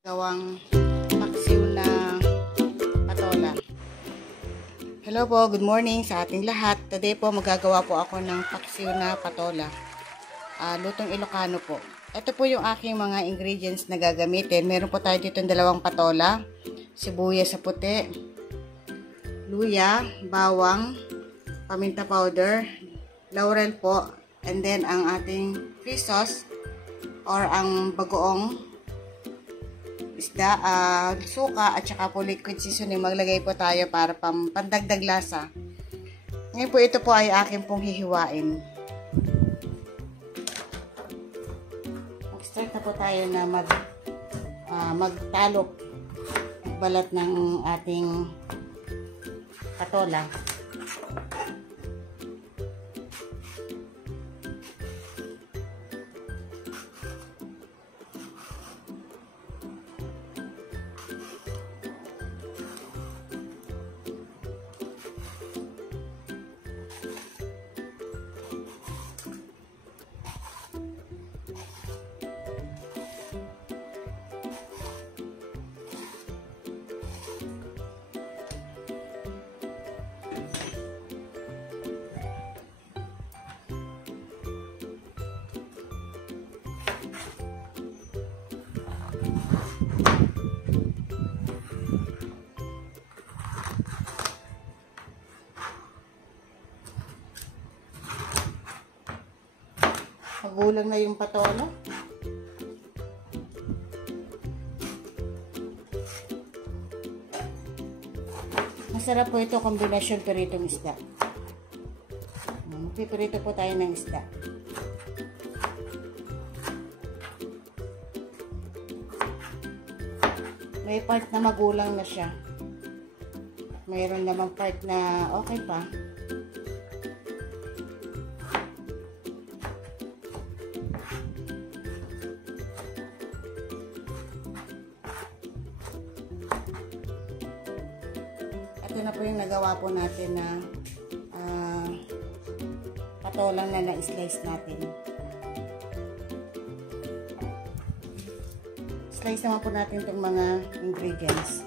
Gawang paksiw na patola. Hello po, good morning sa ating lahat. Today po magagawa po ako ng paksiw na patola. Lutong Ilocano po. Ito po yung aking mga ingredients na gagamitin. Meron po tayo dito ng 2 patola, sibuyas sa puti, luya, bawang, paminta powder, laurel po, and then ang ating fish sauce or ang bagoong isda, suka at saka po liquid seasoning. Maglagay po tayo para pandagdag lasa. Ngayon po ito po ay akin pong hihiwain. Mag-start na po tayo na magtalok balat ng ating patola. Magulang na yung patola. Masarap po ito kombinasyon piritong isda. Magpipirito po tayo ng isda. May part na magulang na siya. Mayroon namang part na okay pa. Ito na po yung nagawa po natin na patolang na na-slice natin. Slice naman po natin itong mga ingredients.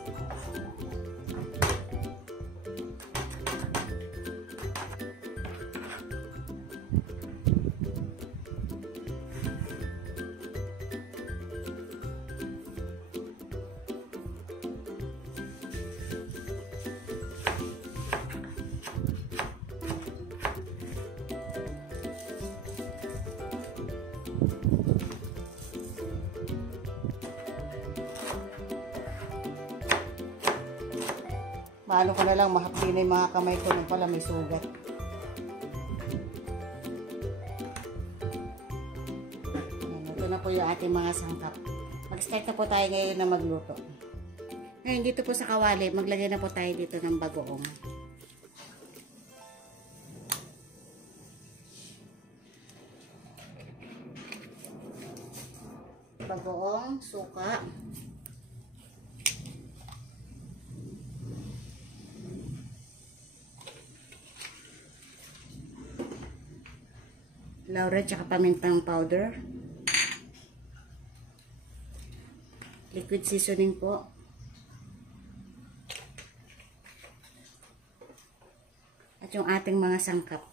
Paano ko na lang mahapdi na yung mga kamay ko nung pala may sugat. Ito na po yung ating mga sangkap. Mag-start na po tayo ngayon na magluto. Ngayon dito po sa kawali, maglagay na po tayo dito ng bagoong. Bagoong, suka, laurel tsaka pamintang powder, liquid seasoning po, at yung ating mga sangkap.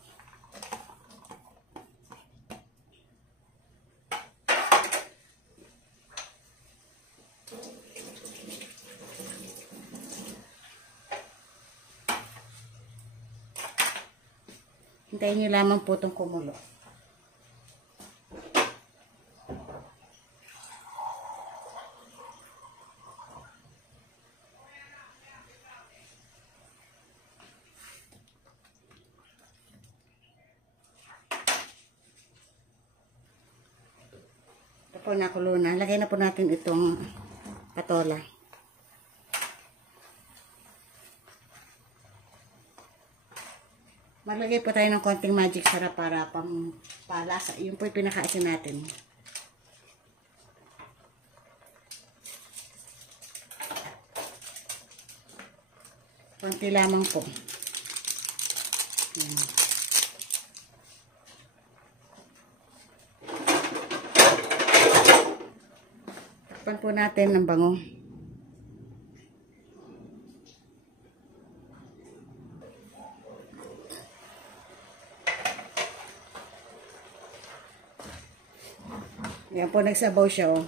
Hintayin nyo lamang po itong kumulo. Ito po nakulo na. Lagay na po natin itong patola. Maglagay po tayo ng konting magic sarap para pampalasa. Yun po yung pinakaasin natin. Konti lamang po. Yan. Takpan po natin ng bango. Yan po, nagsabaw siya, oh.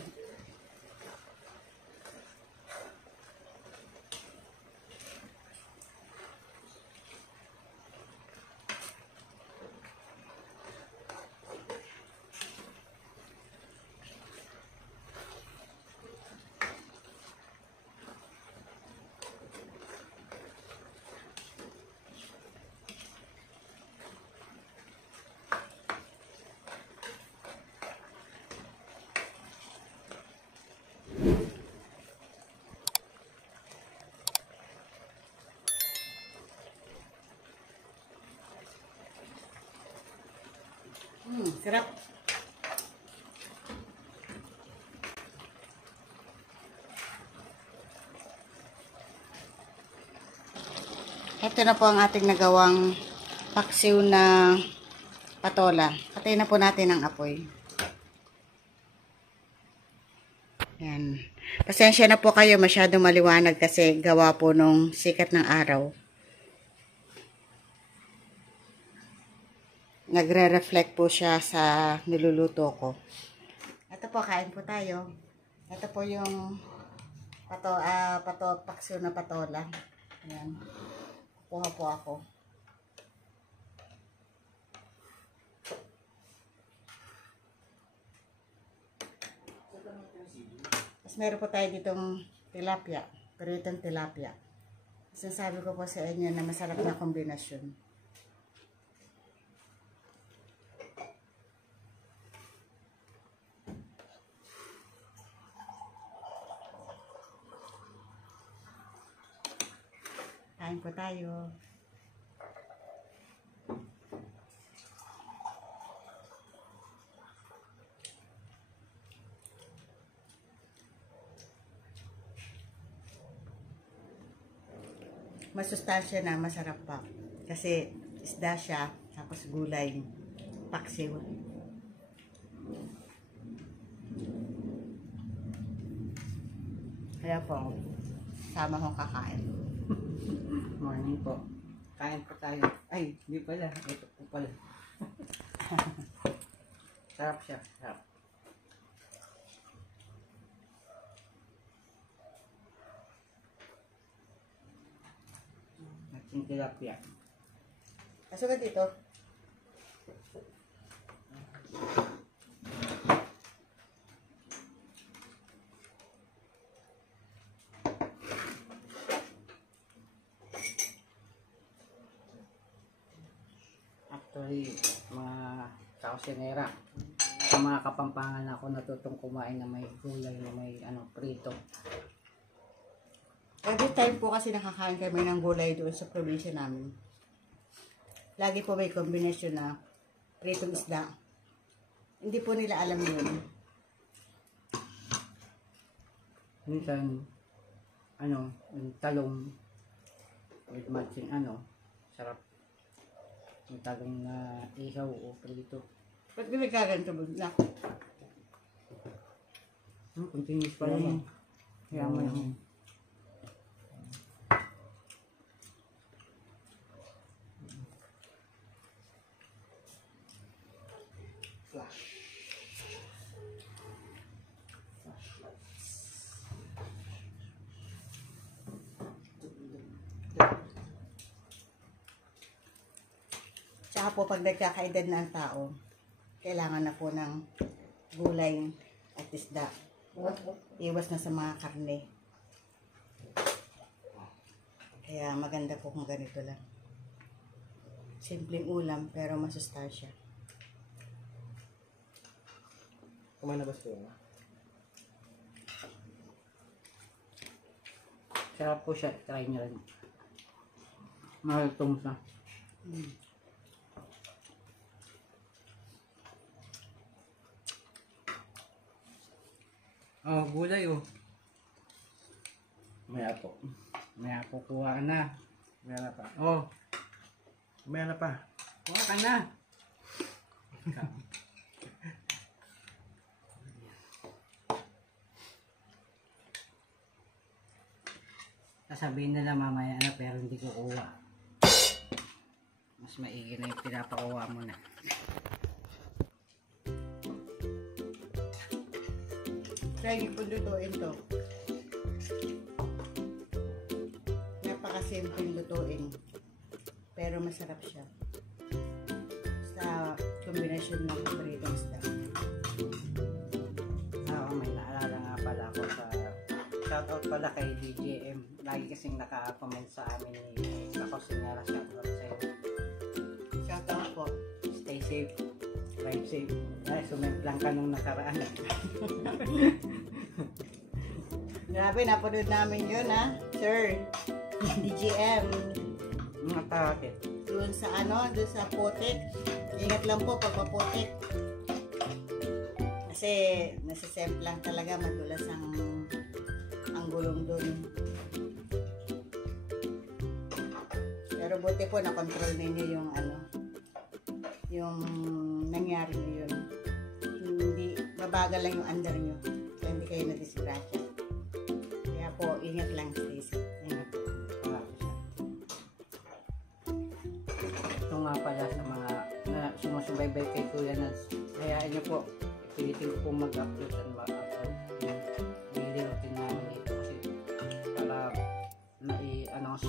Sarap. Ito na po ang ating nagawang paksiw na patola. Patayin na po natin ang apoy. Yan. Pasensya na po kayo, masyadong maliwanag kasi gawa po nung sikat ng araw. Nagre-reflect po siya sa niluluto ko. Ito po, kain po tayo. Ito po yung paksiw na patola. Ayan. Kuha po ako. Tapos meron po tayo ditong tilapia. Pero itong tilapia. Sinasabi ko po sa inyo na masarap na kombinasyon. Kain po tayo. Masustansya na, masarap pa. Kasi isda siya, tapos gulay, paksiw. Kaya po, sama kong kakain. Morning po. Kain po tayo. Ay, hindi pala. Ito po pala. Sarap siya. Sarap. At yung tilapia. Pasok ka dito. Actually, mga kausinera. Sa mga Kapampangan ako natutong kumain na may gulay na may prito. Every time po kasi nakakain kami ng gulay doon sa probinsya namin. Lagi po may kombinasyon na pritong isda. Hindi po nila alam yun. Minsan, yung talong with matching sarap. Yung talong na ihaw o prito. Ba't ginagaganto mo na? Continuous pa rin. Kaya mo lang. Flash. Tsaka po pag nagkakaedad na ang tao, kailangan na po ng gulay at isda. Iwas na sa mga karne. Kaya maganda po kung ganito lang. Simpleng ulam pero masustansya. Kumain na ba siya? Sarap po siya. Try nyo rin. Mahaltong siya. Oh, gulay oh. May apo. May apo kuha na. May na pa. Oh, May na pa. kuha ka na. sasabihin nila mamaya na pero hindi ko kuha. Mas maigi na yung pinapakuha mo na. Try niyo po lutuin to. Napakasimpleng lutuin. Pero masarap siya. Sa kombinasyon ng paboritong isda. May naalala nga pala ako sa shoutout pala kay DJM. Lagi kasing naka-comment sa amin ni Kakosinera. Shoutout sa'yo. Shoutout po. Stay safe. Drive safe. Ay, sument lang ka nung nakaraan. Grabe, napanood namin yun ha. Sir, DGM. Mga takit. Doon sa doon sa putik. Ingat lang po pag maputik. Kasi nasasemplang talaga, madulas ang gulong doon. Pero buti po na-control ninyo yung yung nangyari nyo yun. Hindi, mabagal lang yung under nyo. Kaya hindi kayo na-disgrasya. Kaya po, ingat lang, stay safe. Ingat po. Ito nga pala sa mga na sumusubaybay kay Kuya Nans. Hayaan niyo po, pilitin ko po mag-upload and mag-upload yung daily routine namin dito kasi para mai-announce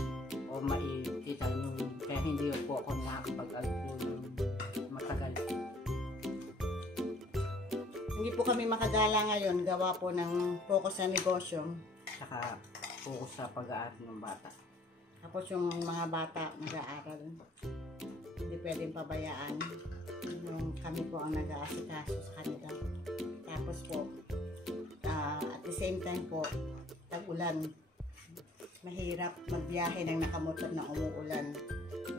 o mai-kita nyo. Kaya hindi po ako nakakapag-upload ng matagal. Hindi po kami makagala ngayon, gawa po ng focus sa negosyo. Saka focus sa pag-aaral ng bata. Tapos yung mga bata nag-aaral, hindi pwedeng pabayaan. Yung kami po ang nag-aasikaso sa kanila. Tapos po, at the same time po, tag-ulan. Mahirap magbiyahe ng nakamotor na umuulan.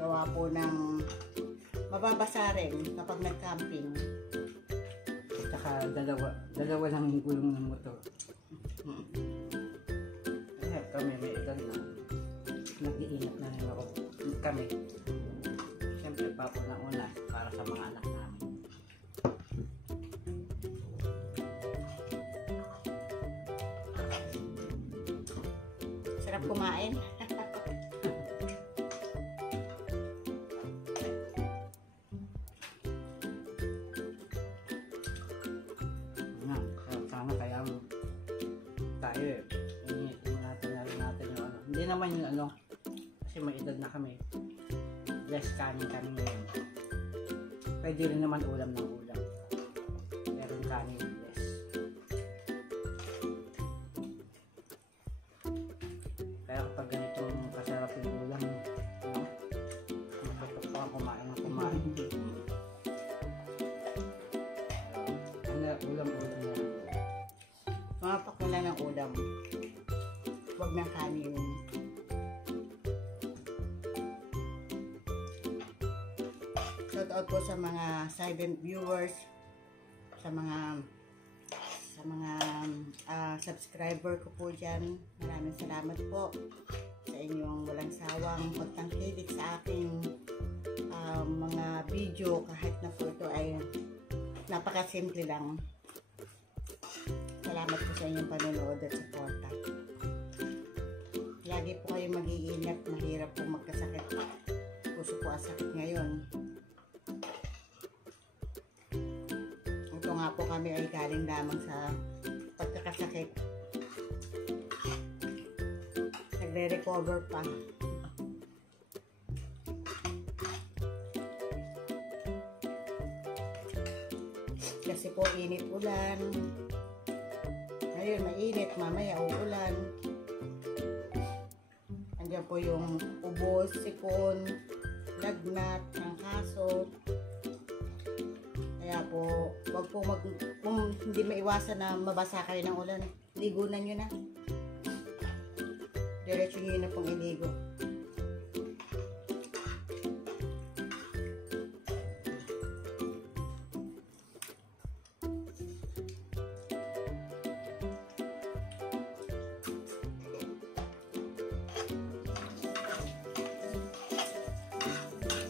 Gawa po ng mababasa rin kapag nag-camping. Saka dalawa lang yung gulong ng motor. Kaya kami may edad na nag-iingat na rin ako. Kami. Siyempre pa po na una para sa mga anak namin. Sarap kumain. Sana kaya tayo initin natin na rin natin yung Hindi naman yung kasi may edad na kami. Less kanin kami ngayon. Pwede rin naman ulam ng ulam. Meron kanin less. Kaya kapag ganitong kasarap yung ulam, matutok pa kumain ng kumain. Ulam na lang. Mapak mo lang ng ulam. Huwag na kanin. Shout out po sa mga silent viewers, sa mga subscriber ko po dyan. Maraming salamat po sa inyong walang sawang pagtangkilik sa aking mga video, kahit na po ito ay napakasimple lang. Salamat po sa inyong panonood at suporta. Lagi po kayo mag-iingat. Mahirap po magkasakit. Puso po ang sakit ngayon. Ito nga po kami ay galing lamang sa pagkakasakit. Nagre-recover pa. Kasi po init ulan. Ngayon mainit, mamaya uulan. Andiyan po yung ubos, sipon, lagnat, trangkaso. Kaya po, wag po kung hindi maiwasan na mabasa kayo ng ulan, ligo na nyo na. Diretso nyo na pong iligo.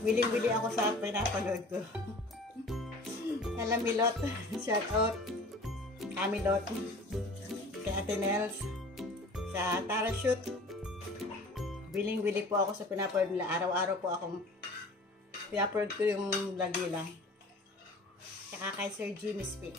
Biling-bili ako sa pinapanood ko. Kalamilot, shout out. Kamilot, kay Ate Nels, sa Tarashoot, Biling-bili po ako sa pinapanood nila. Araw-araw po akong pinapanood ko yung vlog nila. Tsaka kay Sir Jimmy Speak.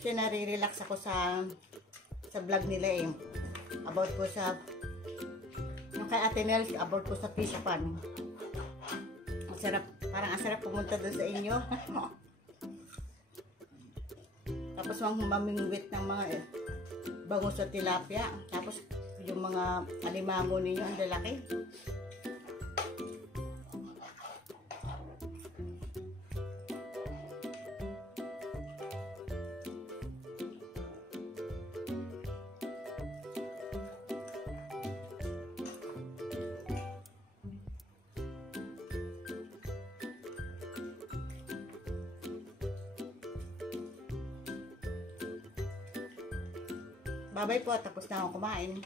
Kasi nare-relax ako sa vlog nila eh. About po sa yung kay Ate Nels, about po sa fish pan. Ang sarap, parang ang sarap pumunta doon sa inyo. Tapos mamingwit ng mga bangus sa tilapia. Tapos yung mga alimango ninyo, ang lalaki. Babay po, tapos na ako kumain.